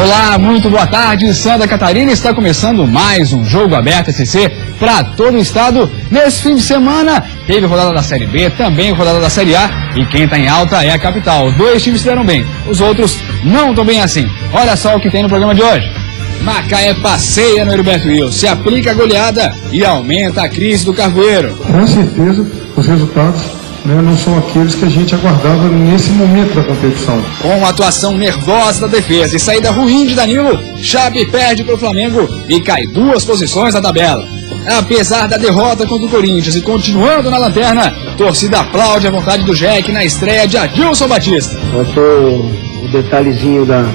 Olá, muito boa tarde. Santa Catarina está começando mais um Jogo Aberto SC para todo o estado. Nesse fim de semana teve rodada da Série B, também rodada da Série A, e quem está em alta é a capital. 2 times se deram bem, os outros não estão bem assim. Olha só o que tem no programa de hoje. Macaé passeia no Heriberto Wilson, se aplica a goleada e aumenta a crise do Carvoeiro. Com certeza, os resultados não são aqueles que a gente aguardava nesse momento da competição. Com a atuação nervosa da defesa e saída ruim de Danilo, Chape perde para o Flamengo e cai 2 posições na tabela. Apesar da derrota contra o Corinthians e continuando na lanterna, torcida aplaude a vontade do Jack na estreia de Adilson Batista. Faltou o detalhezinho da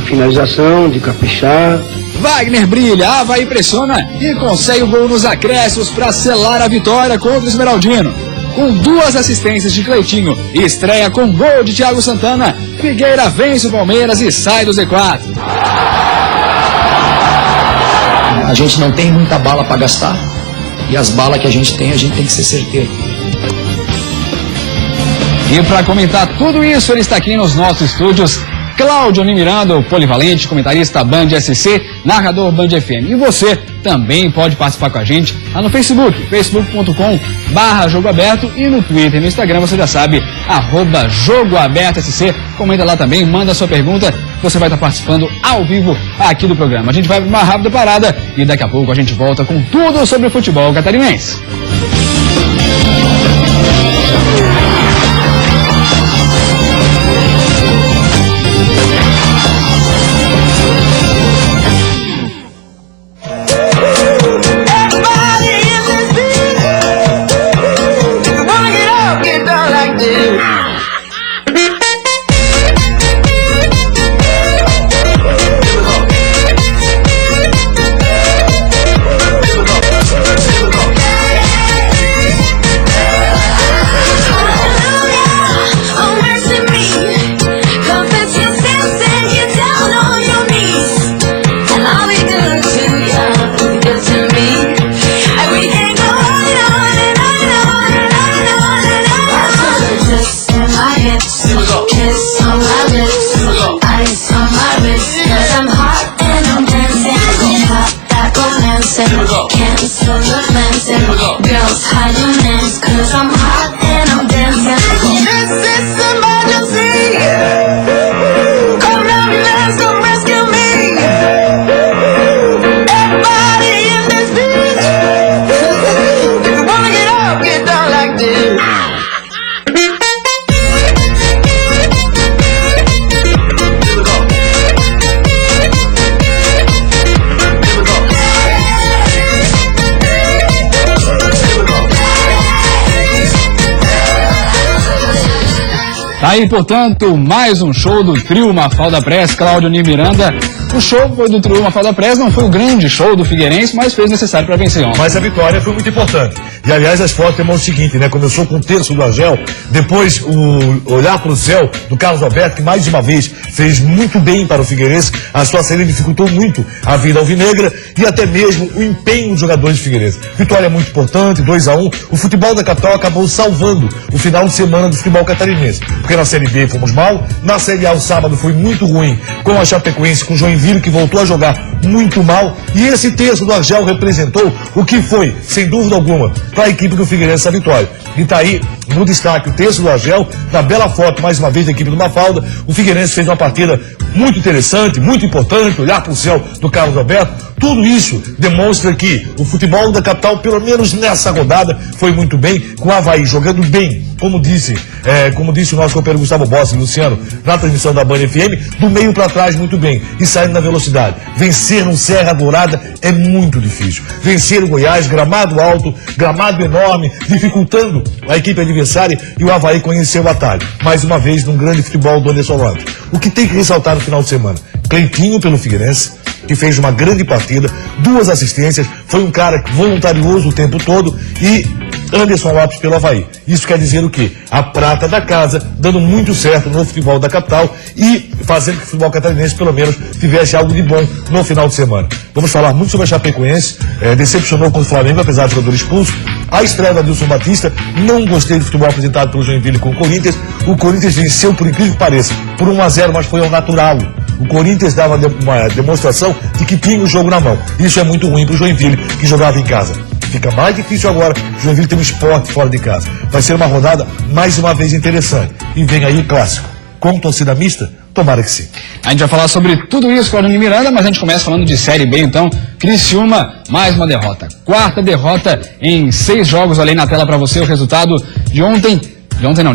finalização, de caprichar. Wagner brilha, Avaí pressiona e consegue o gol nos acréscimos para selar a vitória contra o Esmeraldino. Com 2 assistências de Cleitinho e estreia com gol de Thiago Santana, Figueira vence o Palmeiras e sai do Z4. A gente não tem muita bala para gastar e as balas que a gente tem que ser certeiro. E para comentar tudo isso, ele está aqui nos nossos estúdios, Cláudio Miranda, o polivalente, comentarista Band SC, narrador Band FM. E você também pode participar com a gente lá no Facebook, facebook.com/Jogo Aberto, e no Twitter e no Instagram, você já sabe, @JogoAbertoSC. Comenta lá também, manda a sua pergunta, você vai estar participando ao vivo aqui do programa. A gente vai para uma rápida parada e daqui a pouco a gente volta com tudo sobre o futebol catarinense. Aí, portanto, mais um show do trio Mafalda Press, Cláudio Miranda. O show foi do trio Mafalda Press, não foi o grande show do Figueirense, mas fez necessário para vencer ontem. Mas a vitória foi muito importante. E, aliás, as fotos demonstram o seguinte, né? Começou com o terço do Argel, depois o olhar para o céu do Carlos Alberto, que mais uma vez fez muito bem para o Figueirense. A sua saída dificultou muito a vida alvinegra e até mesmo o empenho dos jogadores do Figueirense. Vitória muito importante, 2-1. O futebol da capital acabou salvando o final de semana do futebol catarinense. Porque na Série B fomos mal, na Série A o sábado foi muito ruim, com a Chapecoense, com o Joinville, que voltou a jogar muito mal. E esse terço do Argel representou o que foi, sem dúvida alguma, para a equipe do Figueirense a vitória. E está aí no destaque o terço do Argel, na bela foto, mais uma vez, da equipe do Mafalda. O Figueirense fez uma partida muito interessante, muito importante, olhar para o céu do Carlos Alberto. Tudo isso demonstra que o futebol da capital, pelo menos nessa rodada, foi muito bem, com o Avaí jogando bem, como disse o nosso companheiro Gustavo Bossi, Luciano, na transmissão da Band FM, do meio para trás muito bem, e saindo na velocidade. Vencer no Serra Dourada é muito difícil. Vencer o Goiás, gramado alto, gramado enorme, dificultando a equipe adversária, e o Avaí conheceu o atalho. Mais uma vez, num grande futebol do Anderson Lopes. O que tem que ressaltar no final de semana? Cleitinho pelo Figueirense, que fez uma grande partida, 2 assistências, foi um cara voluntarioso o tempo todo, e Anderson Lopes pelo Avaí. Isso quer dizer o quê? A prata da casa, dando muito certo no futebol da capital e fazendo que o futebol catarinense, pelo menos, tivesse algo de bom no final de semana. Vamos falar muito sobre a Chapecoense, decepcionou com o Flamengo, apesar do jogador expulso. A estreia do Adilson Batista, não gostei do futebol apresentado pelo Joinville com o Corinthians. O Corinthians venceu, por incrível que pareça, por 1-0, mas foi ao natural. O Corinthians dava uma demonstração de que tinha o jogo na mão. Isso é muito ruim para o Joinville, que jogava em casa. Fica mais difícil agora. O Joinville tem um esporte fora de casa. Vai ser uma rodada mais uma vez interessante. E vem aí o clássico. Com torcida mista? Tomara que sim. A gente vai falar sobre tudo isso com a Claudinei Miranda, mas a gente começa falando de Série B, então. Criciúma, mais uma derrota. 4ª derrota em 6 jogos. Olha aí na tela para você o resultado de ontem.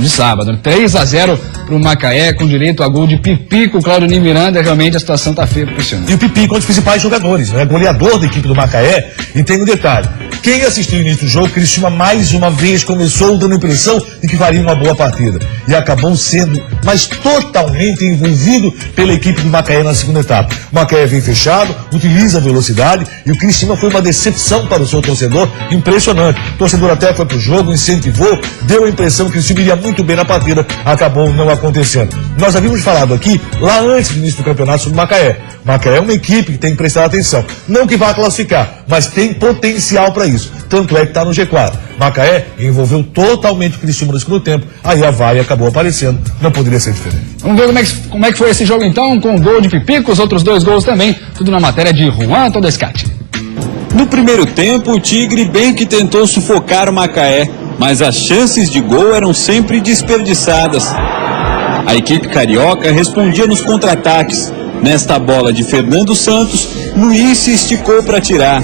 De sábado. 3-0 pro Macaé, com direito a gol de Pipico. Claudinei Miranda, realmente a situação tá feia pro Criciúma. E o Pipico é um dos principais jogadores, né? Goleador da equipe do Macaé. E tem um detalhe. Quem assistiu o início do jogo, Criciúma mais uma vez começou dando a impressão de que faria uma boa partida. E acabou sendo, mas totalmente envolvido pela equipe do Macaé na segunda etapa. O Macaé vem fechado, utiliza a velocidade e o Criciúma foi uma decepção para o seu torcedor, impressionante. O torcedor até foi pro jogo, incentivou, deu a impressão que o Criciúma iria muito bem na partida, acabou não acontecendo. Nós havíamos falado aqui, lá antes do início do campeonato, sobre o Macaé. Macaé é uma equipe que tem que prestar atenção. Não que vá classificar, mas tem potencial para isso. Tanto é que está no G4. Macaé envolveu totalmente o Criciúma no segundo tempo. Aí a vaia acabou aparecendo. Não poderia ser diferente. Vamos ver como é que foi esse jogo então, com o gol de Pipico, os outros 2 gols também. Tudo na matéria de Juan Todescati. No primeiro tempo, o Tigre bem que tentou sufocar o Macaé, mas as chances de gol eram sempre desperdiçadas. A equipe carioca respondia nos contra-ataques. Nesta bola de Fernando Santos, Luiz se esticou para tirar.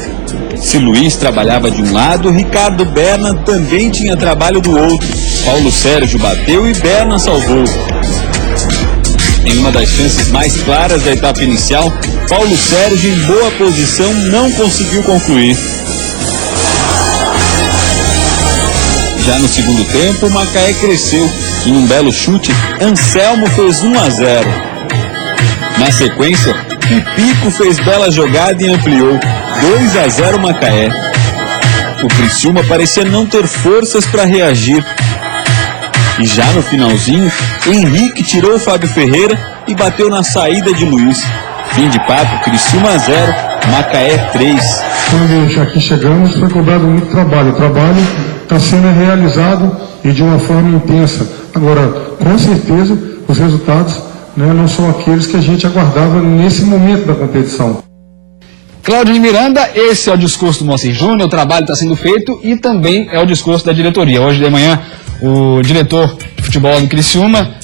Se Luiz trabalhava de um lado, Ricardo Berna também tinha trabalho do outro. Paulo Sérgio bateu e Berna salvou. Em uma das chances mais claras da etapa inicial, Paulo Sérgio, em boa posição, não conseguiu concluir. Já no segundo tempo, o Macaé cresceu. Em um belo chute, Anselmo fez 1-0. Na sequência, Pipico fez bela jogada e ampliou. 2-0 Macaé. O Criciúma parecia não ter forças para reagir. E já no finalzinho, Henrique tirou o Fábio Ferreira e bateu na saída de Luiz. Fim de papo, Criciúma 0, Macaé 3. Quando aqui chegamos, foi cobrado muito trabalho. O trabalho está sendo realizado e de uma forma intensa. Agora, com certeza, os resultados não são aqueles que a gente aguardava nesse momento da competição. Claudinei Miranda, esse é o discurso do Moacir Júnior, o trabalho está sendo feito e também é o discurso da diretoria. Hoje de manhã, o diretor de futebol do Criciúma,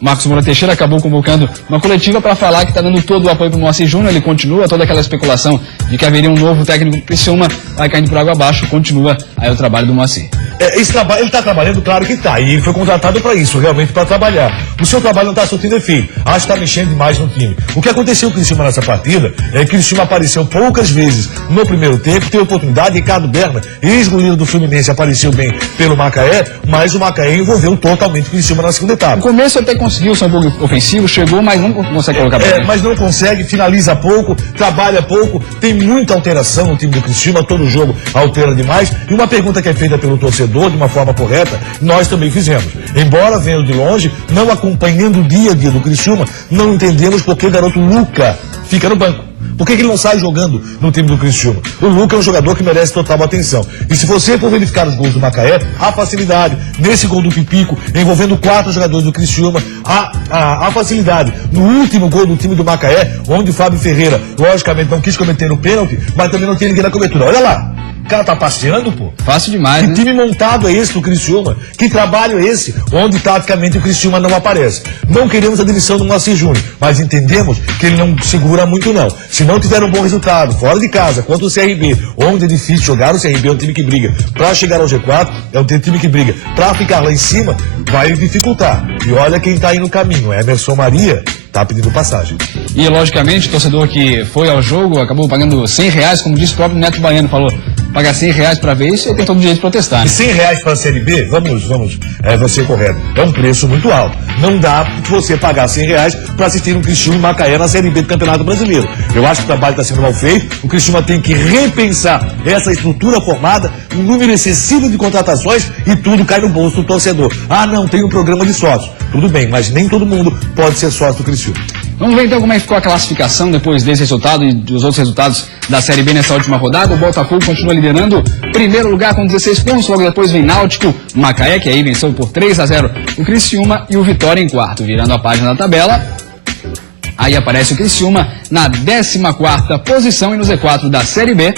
Marcos Moura Teixeira, acabou convocando uma coletiva para falar que está dando todo o apoio para o Moacir Júnior. Ele continua toda aquela especulação de que haveria um novo técnico do Criciúma, vai caindo por água abaixo, continua aí o trabalho do Moacir. Esse trabalho, ele está trabalhando, claro que está, e ele foi contratado para isso, realmente para trabalhar. O seu trabalho não está surtindo efeito, acho que está mexendo demais no time. O que aconteceu com o Criciúma nessa partida é que o Criciúma apareceu poucas vezes no primeiro tempo, teve oportunidade, Ricardo Berna, ex-goleiro do Fluminense, apareceu bem pelo Macaé, mas o Macaé envolveu totalmente o Criciúma na segunda etapa. No começo até conseguiu ser um pouco ofensivo, chegou, mas não consegue colocar pra mas não consegue, finaliza pouco, trabalha pouco, tem muita alteração no time do Criciúma, todo jogo altera demais. E uma pergunta que é feita pelo torcedor de uma forma correta, nós também fizemos. Embora vendo de longe, não acompanhando o dia a dia do Criciúma, não entendemos por que o garoto Luca fica no banco. Por que ele não sai jogando no time do Criciúma? O Luca é um jogador que merece total atenção. E se você for verificar os gols do Macaé, a facilidade nesse gol do Pipico, envolvendo 4 jogadores do Criciúma, a facilidade no último gol do time do Macaé, onde o Fábio Ferreira, logicamente, não quis cometer o pênalti, mas também não tinha ninguém na cobertura. Olha lá! O cara tá passeando, pô. Fácil demais, que né? time montado é esse do Criciúma? Que trabalho é esse? Onde taticamente o Criciúma não aparece. Não queremos a demissão do Moacir Júnior, mas entendemos que ele não segura muito não. Se não tiver um bom resultado, fora de casa, contra o CRB, onde é difícil jogar, o CRB é um time que briga pra chegar ao G4, é um time que briga pra ficar lá em cima, vai dificultar. E olha quem tá aí no caminho, Emerson Maria, tá pedindo passagem. E logicamente o torcedor que foi ao jogo acabou pagando R$100, como disse o próprio Neto Baiano, falou, pagar R$100 para ver isso, ele tem todo o direito de protestar. Né? E R$100 para a Série B, vamos ser correto, é um preço muito alto. Não dá você pagar R$100 para assistir um Criciúma e Macaé na Série B do Campeonato Brasileiro. Eu acho que o trabalho está sendo mal feito, o Criciúma tem que repensar essa estrutura formada, um número excessivo de contratações e tudo cai no bolso do torcedor. Ah, não, tem um programa de sócio. Tudo bem, mas nem todo mundo pode ser sócio do Criciúma. Vamos ver então como é que ficou a classificação depois desse resultado e dos outros resultados da Série B nessa última rodada. O Botafogo continua liderando primeiro lugar com 16 pontos, logo depois vem Náutico, Macaé, que aí venceu por 3-0 o Criciúma, e o Vitória em quarto. Virando a página da tabela, Aí aparece o Criciúma na 14ª posição e no Z4 da Série B.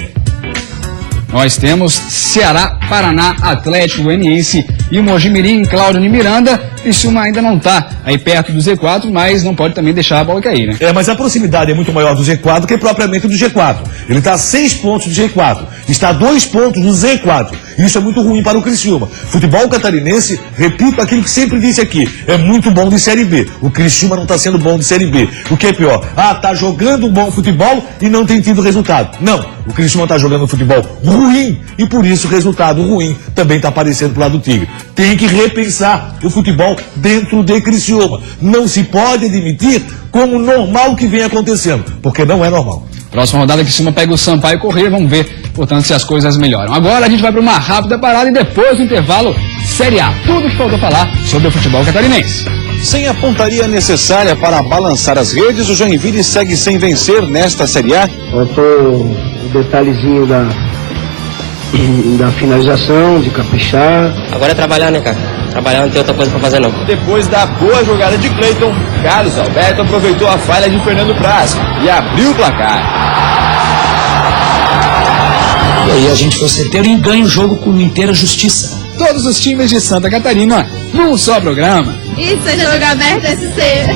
Nós temos Ceará, Paraná, Atlético Goianiense e Mojimirim, Cláudio e Miranda. Criciúma ainda não está aí perto do Z4, mas não pode também deixar a bola cair, né? Mas a proximidade é muito maior do Z4 que propriamente do G4. Ele está a 6 pontos do G4, está a 2 pontos do Z4. Isso é muito ruim para o Criciúma. Futebol catarinense, repito aquilo que sempre disse aqui, é muito bom de Série B. O Criciúma não está sendo bom de Série B. O que é pior? Está jogando um bom futebol e não tem tido resultado. Não, o Criciúma está jogando um futebol ruim e por isso o resultado ruim também está aparecendo pro lado do Tigre. Tem que repensar o futebol dentro de Criciúma. Não se pode admitir como normal o que vem acontecendo, porque não é normal. Próxima rodada, Criciúma pega o Sampaio Corrêa, vamos ver, portanto, se as coisas melhoram. Agora a gente vai para uma rápida parada e depois do intervalo, Série A. Tudo que faltou falar sobre o futebol catarinense. Sem a pontaria necessária para balançar as redes, o Joinville segue sem vencer nesta Série A. Faltou o detalhezinho da finalização, de caprichar. Agora é trabalhar, né, cara? Trabalhar, não tem outra coisa pra fazer, não. Depois da boa jogada de Cleiton, Carlos Alberto aproveitou a falha de Fernando Praz e abriu o placar. E aí a gente foi certeiro e ganha o jogo com inteira justiça. Todos os times de Santa Catarina num só programa. Isso é Jogo Aberto SC.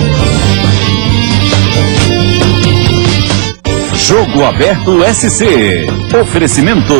Jogo Aberto SC. Oferecimento.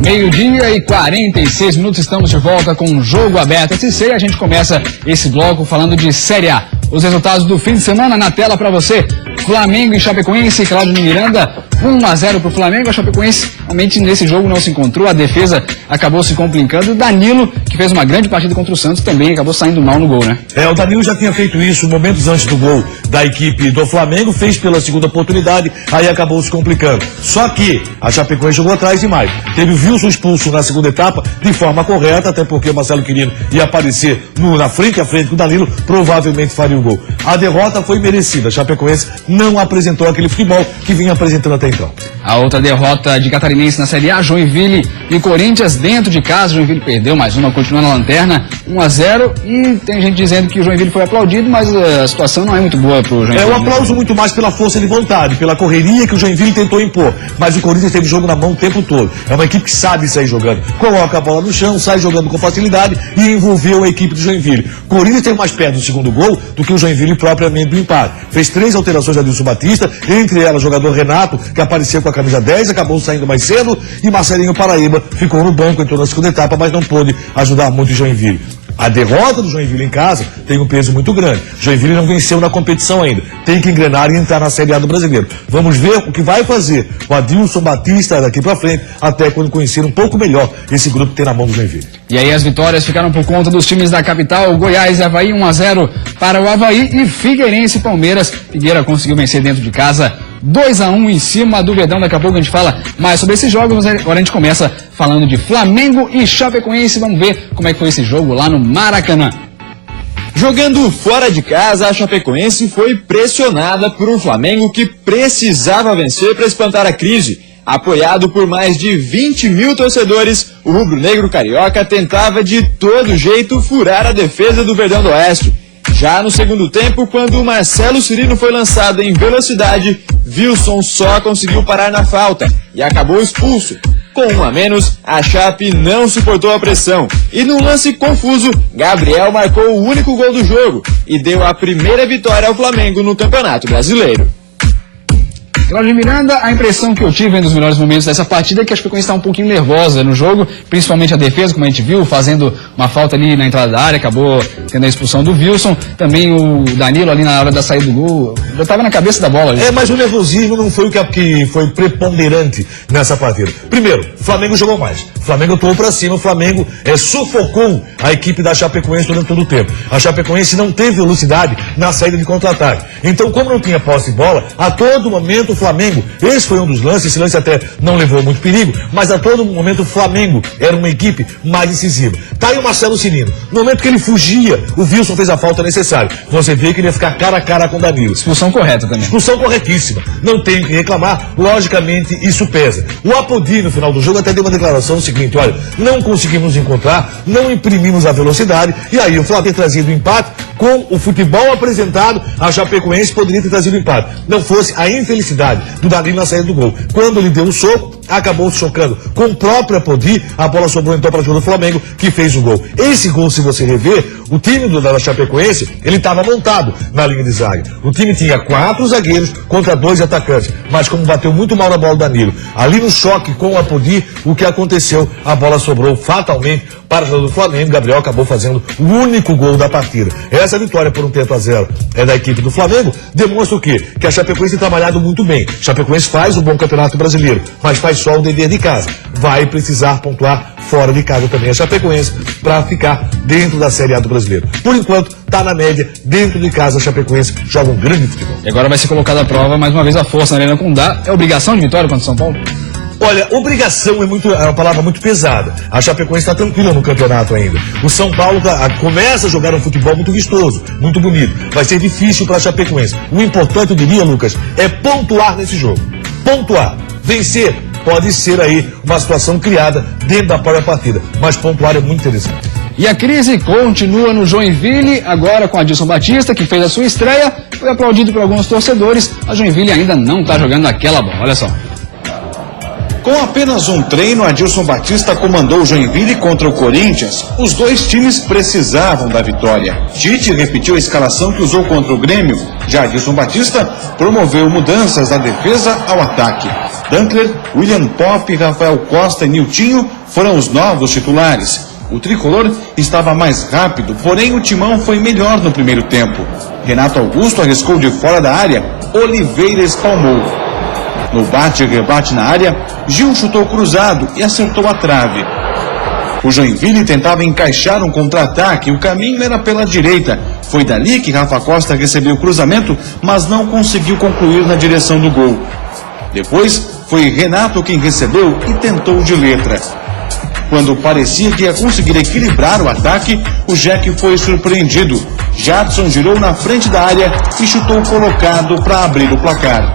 12h46, estamos de volta com o Jogo Aberto SC e a gente começa esse bloco falando de Série A. Os resultados do fim de semana na tela para você. Flamengo e Chapecoense, Cláudio e Miranda, 1-0 para o Flamengo. A Chapecoense realmente nesse jogo não se encontrou, a defesa acabou se complicando. O Danilo, que fez uma grande partida contra o Santos, também acabou saindo mal no gol, né? O Danilo já tinha feito isso momentos antes do gol da equipe do Flamengo, fez pela segunda oportunidade, aí acabou se complicando. Só que a Chapecoense jogou atrás demais. Teve o Wilson expulso na segunda etapa de forma correta, até porque o Marcelo Quirino ia aparecer na frente a frente com o Danilo, provavelmente faria o gol. A derrota foi merecida. A Chapecoense não apresentou aquele futebol que vinha apresentando até então. A outra derrota de catarinense na Série A, Joinville e Corinthians dentro de casa. Joinville perdeu mais uma, continua na lanterna, 1-0. E tem gente dizendo que o Joinville foi aplaudido, mas a situação não é muito boa pro Joinville. Eu aplauso muito mais pela força de vontade, pela correria que o Joinville tentou impor. Mas o Corinthians teve jogo na mão o tempo todo. É uma equipe que sabe sair jogando. Coloca a bola no chão, sai jogando com facilidade e envolveu a equipe do Joinville. O Corinthians teve mais perto do segundo gol do que o Joinville propriamente do empate. Fez 3 alterações de Adilson Batista, entre elas o jogador Renato, que apareceu com a camisa 10, acabou saindo mais cedo, e Marcelinho Paraíba ficou no banco, entrou na segunda etapa, mas não pôde ajudar muito o Joinville. A derrota do Joinville em casa tem um peso muito grande. Joinville não venceu na competição ainda. Tem que engrenar e entrar na Série A do Brasileiro. Vamos ver o que vai fazer o Adilson Batista daqui pra frente, até quando conhecer um pouco melhor esse grupo que tem na mão do Joinville. E aí as vitórias ficaram por conta dos times da capital, Goiás e Avaí, 1-0 para o Avaí, e Figueirense e Palmeiras. Figueira conseguiu vencer dentro de casa, 2-1 em cima do Verdão. Daqui a pouco a gente fala mais sobre esses jogos, mas agora a gente começa falando de Flamengo e Chapecoense. Vamos ver como é que foi esse jogo lá no Maracanã. Jogando fora de casa, a Chapecoense foi pressionada por um Flamengo que precisava vencer para espantar a crise. Apoiado por mais de 20 mil torcedores, o rubro-negro carioca tentava de todo jeito furar a defesa do Verdão do Oeste. Já no segundo tempo, quando o Marcelo Cirino foi lançado em velocidade, Wilson só conseguiu parar na falta e acabou expulso. Com 1 a menos, a Chape não suportou a pressão e num lance confuso, Gabriel marcou o único gol do jogo e deu a primeira vitória ao Flamengo no Campeonato Brasileiro. Cláudio Miranda, a impressão que eu tive nos melhores momentos dessa partida é que a Chapecoense está um pouquinho nervosa no jogo, principalmente a defesa, como a gente viu, fazendo uma falta ali na entrada da área, acabou tendo a expulsão do Wilson, também o Danilo ali na hora da saída do gol, já estava na cabeça da bola ali. Mas o nervosismo não foi o que foi preponderante nessa partida. Primeiro, o Flamengo jogou mais, o Flamengo atuou pra cima, o Flamengo sufocou a equipe da Chapecoense durante todo o tempo. A Chapecoense não teve velocidade na saída de contra-ataque. Então, como não tinha posse de bola, a todo momento o Flamengo, esse foi um dos lances, esse lance até não levou muito perigo, mas a todo momento o Flamengo era uma equipe mais decisiva. Tá aí o Marcelo Cirino. No momento que ele fugia, o Wilson fez a falta necessária. Você vê que ele ia ficar cara a cara com o Danilo. Expulsão correta também. Expulsão corretíssima. Não tem o que reclamar. Logicamente, isso pesa. O Apodi, no final do jogo, até deu uma declaração seguinte: olha, não conseguimos encontrar, não imprimimos a velocidade, e aí o Flamengo ter trazido o empate, com o futebol apresentado, a Chapecoense poderia ter trazido o empate. Não fosse a infelicidade do Danilo na saída do gol. Quando ele deu o soco, acabou se chocando com o próprio Apodi, a bola sobrou então para a ajuda do Flamengo, que fez o gol. Esse gol, se você rever, o time da Chapecoense, ele estava montado na linha de zaga. O time tinha 4 zagueiros contra 2 atacantes, mas como bateu muito mal na bola do Danilo, ali no choque com o Apodi, o que aconteceu? A bola sobrou fatalmente para a ajuda do Flamengo. Gabriel acabou fazendo o único gol da partida. Essa vitória por 1-0 da equipe do Flamengo demonstra o quê? Que a Chapecoense tem trabalhado muito bem. Chapecoense faz um bom campeonato brasileiro, mas faz só o dever de casa. Vai precisar pontuar fora de casa também a Chapecoense para ficar dentro da Série A do Brasileiro. Por enquanto, está na média, dentro de casa a Chapecoense joga um grande futebol. E agora vai ser colocada à prova mais uma vez a força na Arena Condá. É obrigação de vitória contra o São Paulo? Olha, obrigação é uma palavra muito pesada. A Chapecoense está tranquila no campeonato ainda. O São Paulo começa a jogar um futebol muito vistoso, muito bonito. Vai ser difícil para a Chapecoense. O importante, eu diria, Lucas, é pontuar nesse jogo. Pontuar. Vencer pode ser aí uma situação criada dentro da própria partida. Mas pontuar é muito interessante. E a crise continua no Joinville, agora com Adilson Batista, que fez a sua estreia. Foi aplaudido por alguns torcedores. A Joinville ainda não está jogando aquela bola. Olha só. Com apenas um treino, Adilson Batista comandou o Joinville contra o Corinthians. Os dois times precisavam da vitória. Tite repetiu a escalação que usou contra o Grêmio. Já Adilson Batista promoveu mudanças da defesa ao ataque. Dankler, William Pop, Rafael Costa e Niltinho foram os novos titulares. O tricolor estava mais rápido, porém o timão foi melhor no primeiro tempo. Renato Augusto arriscou de fora da área, Oliveira espalmou. No bate e rebate na área, Gil chutou cruzado e acertou a trave. O Joinville tentava encaixar um contra-ataque e o caminho era pela direita. Foi dali que Rafa Costa recebeu o cruzamento, mas não conseguiu concluir na direção do gol. Depois, foi Renato quem recebeu e tentou de letra. Quando parecia que ia conseguir equilibrar o ataque, o Jack foi surpreendido. Jadson girou na frente da área e chutou colocado para abrir o placar.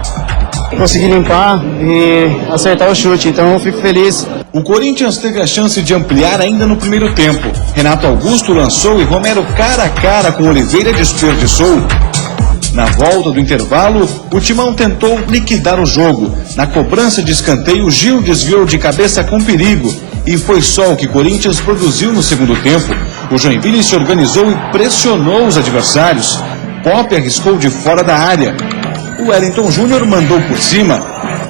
Consegui limpar e acertar o chute, então eu fico feliz. O Corinthians teve a chance de ampliar ainda no primeiro tempo. Renato Augusto lançou e Romero cara a cara com Oliveira desperdiçou. Na volta do intervalo, o Timão tentou liquidar o jogo. Na cobrança de escanteio, Gil desviou de cabeça com perigo. E foi só o que Corinthians produziu no segundo tempo. O Joinville se organizou e pressionou os adversários. Pop arriscou de fora da área. O Wellington Júnior mandou por cima.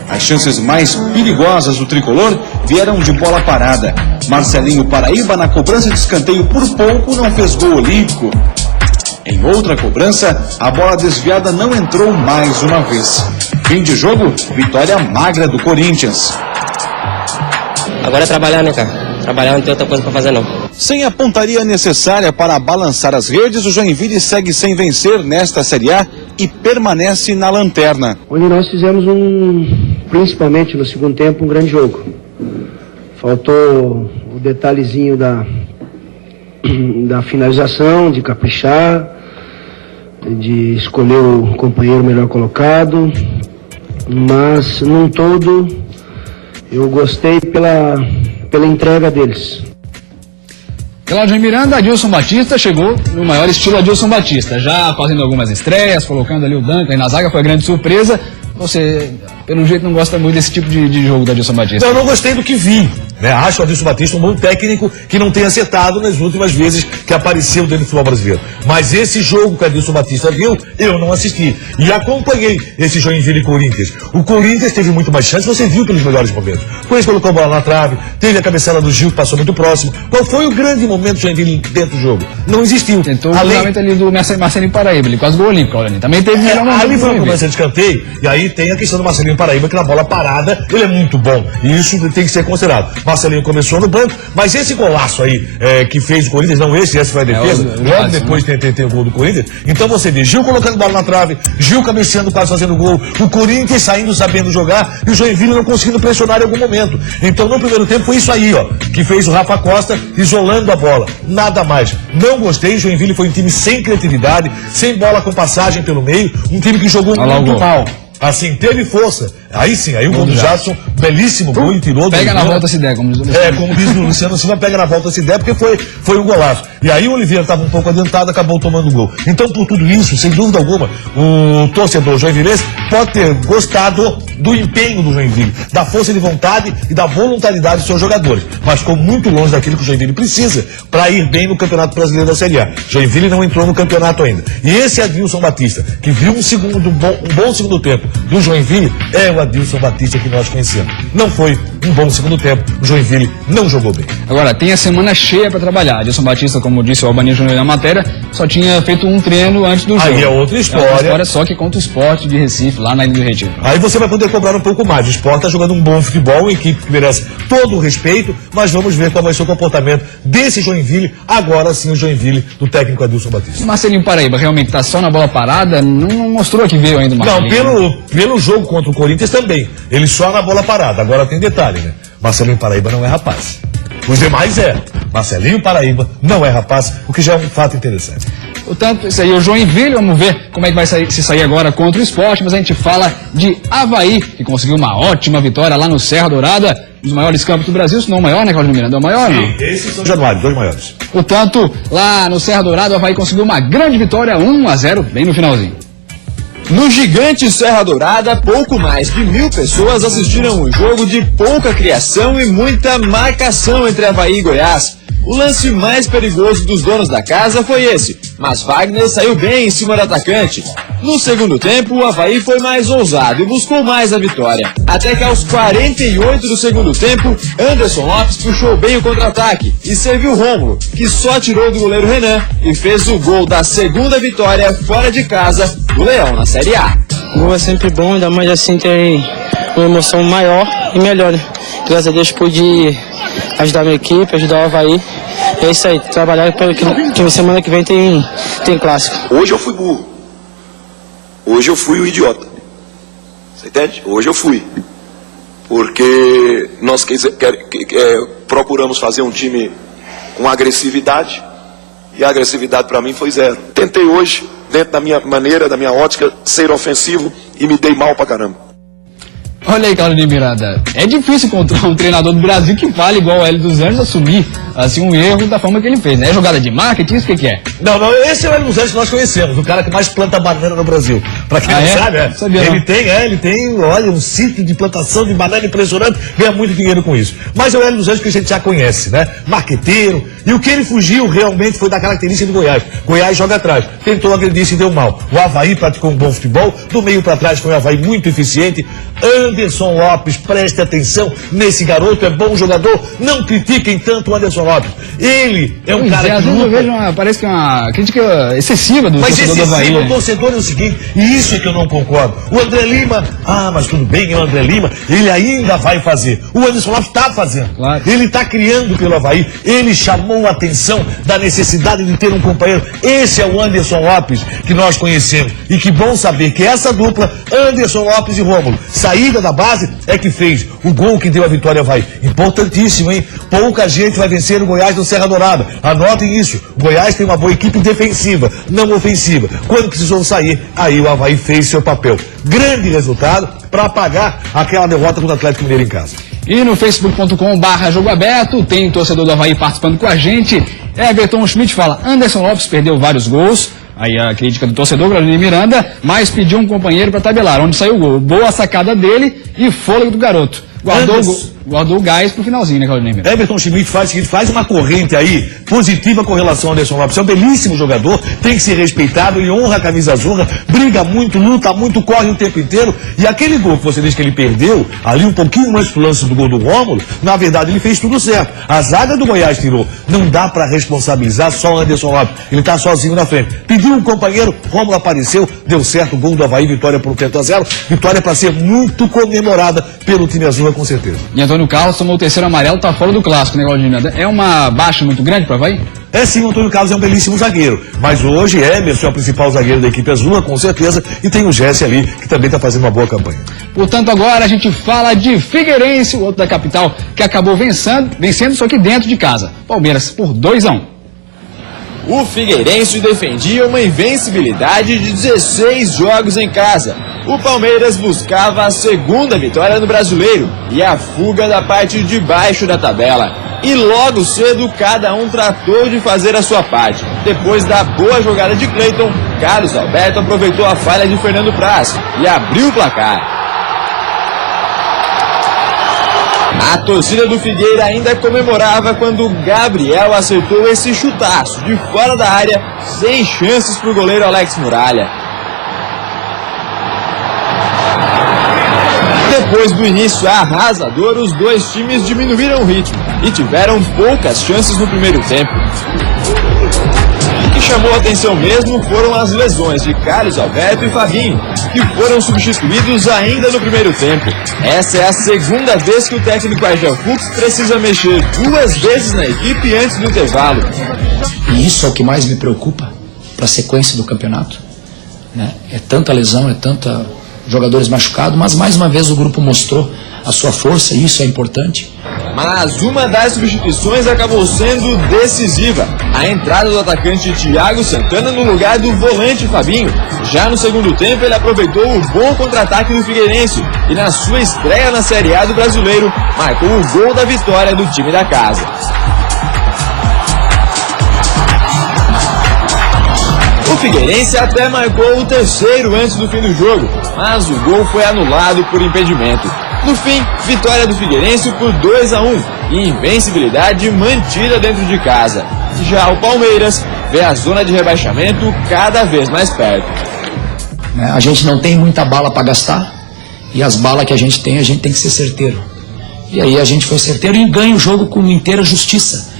As chances mais perigosas do tricolor vieram de bola parada. Marcelinho Paraíba, na cobrança de escanteio, por pouco não fez gol olímpico. Em outra cobrança, a bola desviada não entrou mais uma vez. Fim de jogo, vitória magra do Corinthians. Agora é trabalhar, né, cara? Trabalhar, não tem outra coisa pra fazer, não. Sem a pontaria necessária para balançar as redes, o Joinville segue sem vencer nesta Série A e permanece na lanterna. Onde nós fizemos principalmente no segundo tempo, um grande jogo. Faltou o detalhezinho da finalização, de caprichar, de escolher o companheiro melhor colocado, mas num todo eu gostei pela entrega deles. Cláudio Miranda, Adilson Batista chegou no maior estilo Adilson Batista, já fazendo algumas estreias, colocando ali o Duncan na zaga, foi grande surpresa. Você, pelo jeito, não gosta muito desse tipo de jogo do Adilson Batista. Eu não gostei do que vi. Acho o Adilson Batista um bom técnico que não tem acertado nas últimas vezes que apareceu dentro do futebol brasileiro. Mas esse jogo que o Adilson Batista viu, eu não assisti. E acompanhei esse Joinville e Corinthians. O Corinthians teve muito mais chance, você viu pelos melhores momentos. O Corinthians colocou a bola na trave, teve a cabeçada do Gil que passou muito próximo. Qual foi o grande momento do Joinville dentro do jogo? Não existiu. Tentou o cruzamento ali do Marcelinho Paraíba, ele quase gol olímpico, também teve melhor momento. Ali foi uma cobrança de escanteio, e aí tem a questão do Marcelinho Marcelinho Paraíba, que na bola parada ele é muito bom. E isso tem que ser considerado. Marcelinho começou no banco, mas esse golaço aí que fez o Corinthians, não esse foi a defesa, logo depois tem o gol do Corinthians. Então você vê, Gil colocando bola na trave, Gil cabeceando, quase fazendo gol, o Corinthians saindo sabendo jogar e o Joinville não conseguindo pressionar em algum momento. Então no primeiro tempo foi isso aí, ó, que fez o Rafa Costa isolando a bola. Nada mais. Não gostei, Joinville foi um time sem criatividade, sem bola com passagem pelo meio, um time que jogou muito mal. Assim, teve força. Aí sim, aí o gol do Jadson, belíssimo gol, e tirou. Pega na volta essa ideia, como diz o Luciano. Como diz o Luciano Silva, pega na volta essa ideia, porque foi um golaço. E aí o Oliveira estava um pouco adiantado, acabou tomando o gol. Então, por tudo isso, sem dúvida alguma, o torcedor joinvilense pode ter gostado do empenho do Joinville, da força de vontade e da voluntariedade dos seus jogadores. Mas ficou muito longe daquilo que o Joinville precisa para ir bem no Campeonato Brasileiro da Série A. Joinville não entrou no campeonato ainda. E esse Adilson Batista, que viu um bom segundo tempo do Joinville, é o Adilson Batista que nós conhecemos. Não foi um bom segundo tempo, o Joinville não jogou bem. Agora, tem a semana cheia para trabalhar. Adilson Batista, como disse o Albani Júnior na matéria, só tinha feito um treino antes do jogo. Aí é outra história. É outra história, só que contra o Sport de Recife, lá na Ilha do Retiro. Aí você vai poder cobrar um pouco mais. O Sport está jogando um bom futebol, uma equipe que merece todo o respeito, mas vamos ver qual vai ser o comportamento desse Joinville, agora sim o Joinville do técnico Adilson Batista. Marcelinho Paraíba realmente está só na bola parada, não mostrou que veio ainda o Marcelinho. Não, pelo jogo contra o Corinthians também. Ele só na bola parada. Agora tem detalhe, né? Marcelinho Paraíba não é rapaz. Os demais é. Marcelinho Paraíba não é rapaz, o que já é um fato interessante. Portanto, isso aí é o Joinville, vamos ver como é que vai se sair agora contra o Sport, mas a gente fala de Avaí, que conseguiu uma ótima vitória lá no Serra Dourada, um dos maiores campos do Brasil, se não o maior, né, Claudio Miranda? É o maior, sim, não? Esses são Januário, 2 maiores. Portanto, lá no Serra Dourada, o Avaí conseguiu uma grande vitória, 1-0, bem no finalzinho. No gigante Serra Dourada, pouco mais de 1.000 pessoas assistiram um jogo de pouca criação e muita marcação entre Avaí e Goiás. O lance mais perigoso dos donos da casa foi esse, mas Wagner saiu bem em cima do atacante. No segundo tempo, o Avaí foi mais ousado e buscou mais a vitória. Até que aos 48 do segundo tempo, Anderson Lopes puxou bem o contra-ataque e serviu Rômulo, que só tirou do goleiro Renan e fez o gol da segunda vitória fora de casa do Leão na Série A. O gol é sempre bom, ainda mais assim tem uma emoção maior e melhor, né? Graças a Deus pude ajudar a minha equipe, ajudar o Avaí. É isso aí, trabalhar para que semana que vem tem clássico. Hoje eu fui burro. Hoje eu fui o idiota. Você entende? Hoje eu fui. Porque nós procuramos fazer um time com agressividade e a agressividade para mim foi 0. Tentei hoje, dentro da minha maneira, da minha ótica, ser ofensivo e me dei mal pra caramba. Olha aí, Claudio Miranda, é difícil encontrar um treinador do Brasil que fale igual o Hélio dos Anjos assumir assim um erro da forma que ele fez, né? É jogada de marketing, isso que é? Não, esse é o Hélio dos Anjos que nós conhecemos, o cara que mais planta banana no Brasil. Pra quem não sabe, Sabia, ele tem, olha, um sítio de plantação de banana impressionante, ganha muito dinheiro com isso. Mas é o Hélio dos Anjos que a gente já conhece, né? Marqueteiro, e o que ele fugiu realmente foi da característica do Goiás. Goiás joga atrás, tentou agredir e deu mal. O Avaí praticou um bom futebol, do meio pra trás foi um Avaí muito eficiente. Anderson Lopes, preste atenção nesse garoto, é bom jogador, não critiquem tanto o Anderson Lopes. Ele é um cara que às vezes eu vejo parece que é uma crítica excessiva do torcedor do Avaí. Mas o torcedor é o seguinte, e isso é que eu não concordo. O André Lima, mas tudo bem, é o André Lima, ele ainda vai fazer. O Anderson Lopes está fazendo. Claro. Ele está criando pelo Avaí, ele chamou a atenção da necessidade de ter um companheiro. Esse é o Anderson Lopes que nós conhecemos. E que bom saber que essa dupla, Anderson Lopes e Rômulo, saída da base, é que fez o gol que deu a vitória ao Avaí. Importantíssimo, hein? Pouca gente vai vencer o Goiás no Serra Dourada. Anotem isso. O Goiás tem uma boa equipe defensiva, não ofensiva. Quando precisou sair, aí o Avaí fez seu papel. Grande resultado para apagar aquela derrota contra o Atlético Mineiro em casa. E no facebook.com/jogo aberto, tem torcedor do Avaí participando com a gente. Everton Schmidt fala, Anderson Lopes perdeu vários gols. Aí a crítica do torcedor, Claudio Miranda, mas pediu um companheiro para tabelar, onde saiu o gol. Boa sacada dele e fôlego do garoto. Guardou o gás pro finalzinho, né, Claudinei? Everton Schmidt faz o seguinte, faz uma corrente aí positiva com relação ao Anderson Lopes. É um belíssimo jogador, tem que ser respeitado, ele honra a camisa azul, briga muito, luta muito, corre o tempo inteiro. E aquele gol que você diz que ele perdeu, ali um pouquinho mais pro lance do gol do Rômulo, na verdade ele fez tudo certo. A zaga do Goiás tirou. Não dá pra responsabilizar só o Anderson Lopes. Ele tá sozinho na frente. Pediu um companheiro, Rômulo apareceu, deu certo o gol do Avaí, vitória por 3-0. Vitória pra ser muito comemorada pelo time azul, com certeza. E Antônio Carlos tomou o terceiro amarelo, tá fora do clássico, né, Claudinei? É uma baixa muito grande para Avaí? É sim, o Antônio Carlos é um belíssimo zagueiro, mas hoje Emerson é o principal zagueiro da equipe azul, com certeza, e tem o Jesse ali, que também está fazendo uma boa campanha. Portanto, agora a gente fala de Figueirense, o outro da capital, que acabou vencendo, só que dentro de casa. Palmeiras por 2-1. O Figueirense defendia uma invencibilidade de 16 jogos em casa. O Palmeiras buscava a segunda vitória no Brasileiro e a fuga da parte de baixo da tabela. E logo cedo cada um tratou de fazer a sua parte. Depois da boa jogada de Cleiton, Carlos Alberto aproveitou a falha de Fernando Praz e abriu o placar. A torcida do Figueira ainda comemorava quando Gabriel acertou esse chutaço de fora da área, sem chances para o goleiro Alex Muralha. Depois do início arrasador, os dois times diminuíram o ritmo e tiveram poucas chances no primeiro tempo. O que chamou a atenção mesmo foram as lesões de Carlos Alberto e Fabinho, que foram substituídos ainda no primeiro tempo. Essa é a segunda vez que o técnico Argel Fux precisa mexer 2 vezes na equipe antes do intervalo. E isso é o que mais me preocupa para a sequência do campeonato, né? É tanta lesão, é tanta jogadores machucados, mas mais uma vez o grupo mostrou a sua força e isso é importante. Mas uma das substituições acabou sendo decisiva. A entrada do atacante Thiago Santana no lugar do volante Fabinho. Já no segundo tempo ele aproveitou o bom contra-ataque do Figueirense e na sua estreia na Série A do Brasileiro marcou o gol da vitória do time da casa. O Figueirense até marcou o terceiro antes do fim do jogo, mas o gol foi anulado por impedimento. No fim, vitória do Figueirense por 2-1 e invencibilidade mantida dentro de casa. Já o Palmeiras vê a zona de rebaixamento cada vez mais perto. A gente não tem muita bala para gastar e as balas que a gente tem que ser certeiro. E aí a gente foi certeiro e ganha o jogo com inteira justiça.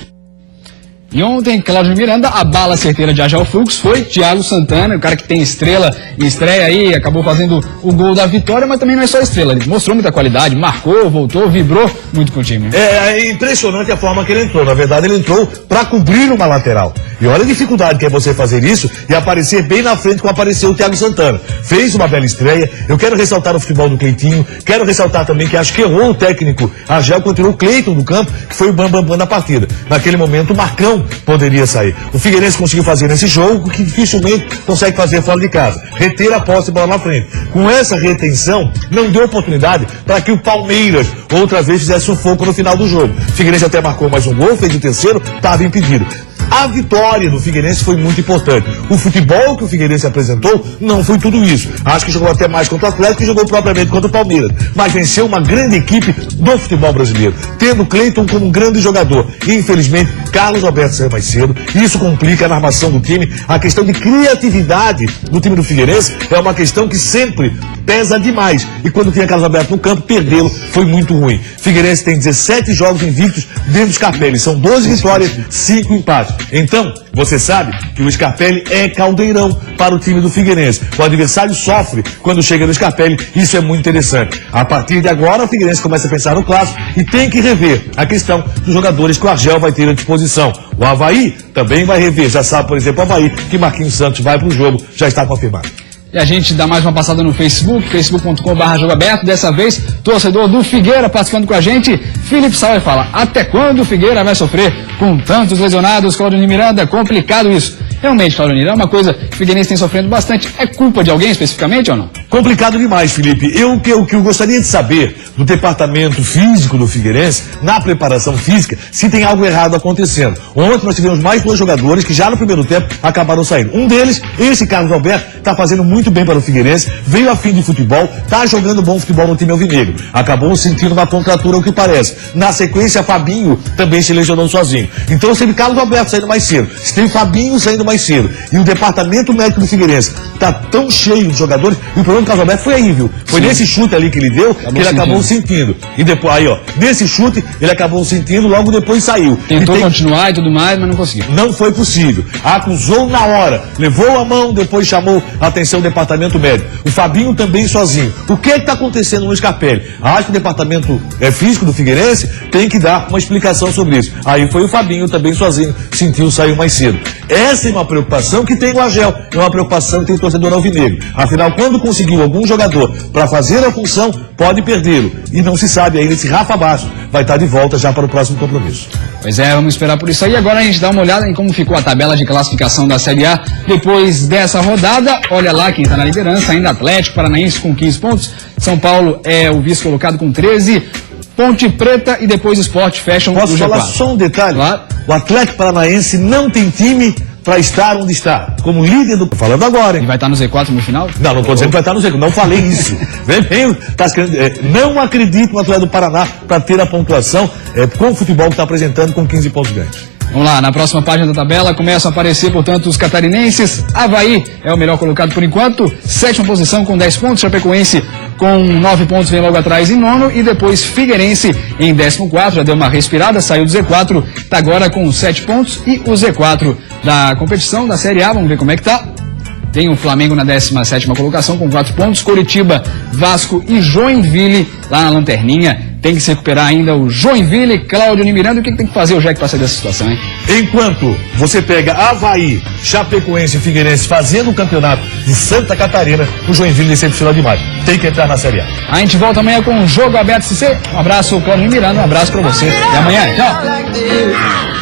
E ontem, Cláudio Miranda, a bala certeira de Argel Fux foi Thiago Santana, o cara que tem estrela em estreia aí, acabou fazendo o gol da vitória, mas também não é só estrela, ele mostrou muita qualidade, marcou, voltou, vibrou muito com o time. É impressionante a forma que ele entrou, na verdade ele entrou para cobrir uma lateral. E olha a dificuldade que é você fazer isso e aparecer bem na frente como apareceu o Thiago Santana. Fez uma bela estreia, eu quero ressaltar o futebol do Cleitinho, quero ressaltar também que acho que errou o técnico Argel quando tirou o Cleiton do campo, que foi o bam da partida. Naquele momento o Marcão poderia sair. O Figueirense conseguiu fazer nesse jogo o que dificilmente consegue fazer fora de casa. Reter a posse de bola na frente. Com essa retenção, não deu oportunidade para que o Palmeiras outra vez fizesse sufoco no final do jogo. O Figueirense até marcou mais um gol, fez o terceiro, estava impedido. A vitória do Figueirense foi muito importante. O futebol que o Figueirense apresentou não foi tudo isso. Acho que jogou até mais contra o Atlético que jogou propriamente contra o Palmeiras. Mas venceu uma grande equipe do futebol brasileiro, tendo Cleiton como um grande jogador. E, infelizmente, Carlos Alberto saiu mais cedo. Isso complica na armação do time. A questão de criatividade do time do Figueirense é uma questão que sempre pesa demais. E quando tinha Carlos Alberto no campo, perdê-lo foi muito ruim. Figueirense tem 17 jogos invictos dentro do Scarpelli. São 12 vitórias, 5 empates. Então, você sabe que o Scarpelli é caldeirão para o time do Figueirense. O adversário sofre quando chega no Scarpelli, isso é muito interessante. A partir de agora, o Figueirense começa a pensar no clássico e tem que rever a questão dos jogadores que o Argel vai ter à disposição. O Avaí também vai rever, já sabe, por exemplo, o Avaí, que Marquinhos Santos vai para o jogo, já está confirmado. E a gente dá mais uma passada no Facebook, facebook.com/jogoaberto. Dessa vez, torcedor do Figueira participando com a gente. Felipe Sauer fala: até quando o Figueira vai sofrer com tantos lesionados? Claudio Miranda, é complicado isso. Realmente, Claudio Miranda, é uma coisa que o Figueirense tem sofrendo bastante. É culpa de alguém especificamente ou não? Complicado demais, Felipe. O que eu gostaria de saber do departamento físico do Figueirense, na preparação física, se tem algo errado acontecendo. Ontem nós tivemos mais 2 jogadores que já no primeiro tempo acabaram saindo. Um deles, esse Carlos Alberto, está fazendo muito bem para o Figueirense, veio a fim de futebol, está jogando bom futebol no time alvinegro. Acabou sentindo uma contratura, o que parece. Na sequência, Fabinho também se lesionou sozinho. Então, se teve Carlos Alberto saindo mais cedo, se tem Fabinho saindo mais cedo, e o departamento médico do Figueirense está tão cheio de jogadores, e o problema do Carlos Alberto foi aí, viu? Foi nesse chute ali que ele deu, que ele acabou sentindo. E depois, aí ó, nesse chute, ele acabou sentindo, logo depois saiu. Tentou continuar e tudo mais, mas não conseguiu. Não foi possível. Acusou na hora, levou a mão, depois chamou a atenção do departamento médico. O Fabinho também sozinho. O que está acontecendo no Scarpelli? Acho que o departamento físico do Figueirense tem que dar uma explicação sobre isso. Aí foi o Fabinho também sozinho, sentiu, saiu mais cedo. Essa é uma preocupação que tem o Argel, é uma preocupação que tem o torcedor alvinegro. Afinal, quando conseguiu algum jogador para fazer a função, pode perdê-lo. E não se sabe ainda se Rafa Bastos vai estar de volta já para o próximo compromisso. Pois é, vamos esperar por isso aí. Agora a gente dá uma olhada em como ficou a tabela de classificação da Série A depois dessa rodada. Olha lá quem está na liderança, ainda Atlético Paranaense com 15 pontos. São Paulo é o vice-colocado com 13. Ponte Preta e depois Sport fecham o G4. Posso falar só um detalhe? Claro. O Atlético Paranaense não tem time para estar onde está, como líder do... Falando agora, hein? E vai estar no Z4 no final? Não estou dizendo que vai estar no Z4, não falei isso. Não acredito no Atlético do Paraná para ter a pontuação com o futebol que está apresentando com 15 pontos ganhos. Vamos lá, na próxima página da tabela começam a aparecer, portanto, os catarinenses. Avaí é o melhor colocado por enquanto, 7ª posição com 10 pontos, Chapecoense com 9 pontos vem logo atrás em 9º, e depois Figueirense em 14º, já deu uma respirada, saiu do Z4, está agora com 7 pontos, e o Z4 da competição, da Série A, vamos ver como é que tá. Tem o Flamengo na 17ª colocação com 4 pontos, Coritiba, Vasco e Joinville lá na lanterninha. Tem que se recuperar ainda o Joinville, Cláudio Miranda. O que tem que fazer o Jack para sair dessa situação, hein? Enquanto você pega Avaí, Chapecoense e Figueirense fazendo o campeonato de Santa Catarina, o Joinville decepcionou demais. Tem que entrar na Série A. A gente volta amanhã com o Jogo Aberto CC. Um abraço, Cláudio Miranda. Um abraço para você. Até amanhã. Tchau.